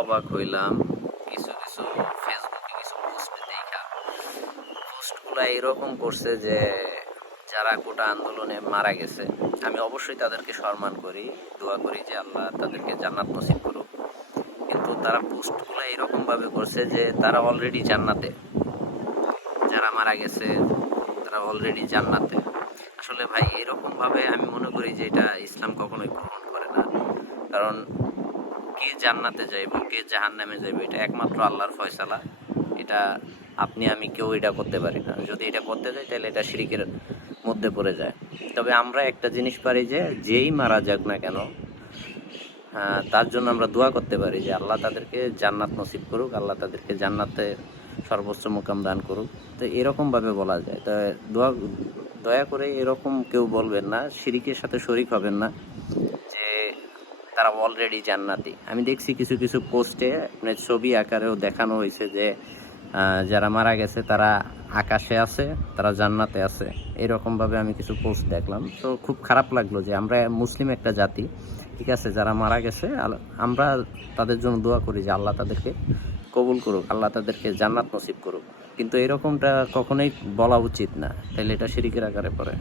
অবাক হইলাম কিছু কিছু ফেসবুকে কিছু পোস্ট দেখা। পোস্টগুলো এরকম করছে যে যারা কোটা আন্দোলনে মারা গেছে, আমি অবশ্যই তাদেরকে সম্মান করি, দোয়া করি যে আল্লাহ তাদেরকে জান্নাত নসিব করুক। কিন্তু তারা পোস্টগুলো এরকম ভাবে করছে যে তারা অলরেডি জান্নাতে, যারা মারা গেছে তারা অলরেডি জান্নাতে। আসলে ভাই এরকম ভাবে আমি মনে করি যে এটা ইসলাম কখনোই গ্রহণ করে না। কারণ কে জান্নাতে যাইব কে জাহান্নামে যাইব এটা একমাত্র আল্লাহর ফয়সালা। এটা আপনি আমি কেউ এটা করতে পারি না। যদি এটা করতে যাই তাহলে এটা শিরকের মধ্যে পড়ে যায়। তবে আমরা একটা জিনিস পারি যে যেই মারা যাক না কেন, তার জন্য আমরা দোয়া করতে পারি যে আল্লাহ তাদেরকে জান্নাত নসিব করুক, আল্লাহ তাদেরকে জান্নাতে সর্বোচ্চ মুকাম দান করুক। তো এরকম ভাবে বলা যায়। তো দোয়া, দয়া করে এরকম কেউ বলবেন না, শিরকের সাথে শরিক হবেন না যে তারা অলরেডি জান্নাতি। আমি দেখছি কিছু কিছু পোস্টে মানে ছবি আকারেও দেখানো হয়েছে যে যারা মারা গেছে তারা আকাশে আছে, তারা জান্নাতে আছে। এরকম ভাবে আমি কিছু পোস্ট দেখলাম, তো খুব খারাপ লাগলো যে আমরা মুসলিম একটা জাতি, ঠিক আছে, যারা মারা গেছে আমরা তাদের জন্য দোয়া করি যে আল্লাহ তাদেরকে কবুল করুক, আল্লাহ তাদেরকে জান্নাত নসিব করুক। কিন্তু এরকমটা কখনোই বলা উচিত না, তাহলে এটা শিরকের আকারে পড়ে।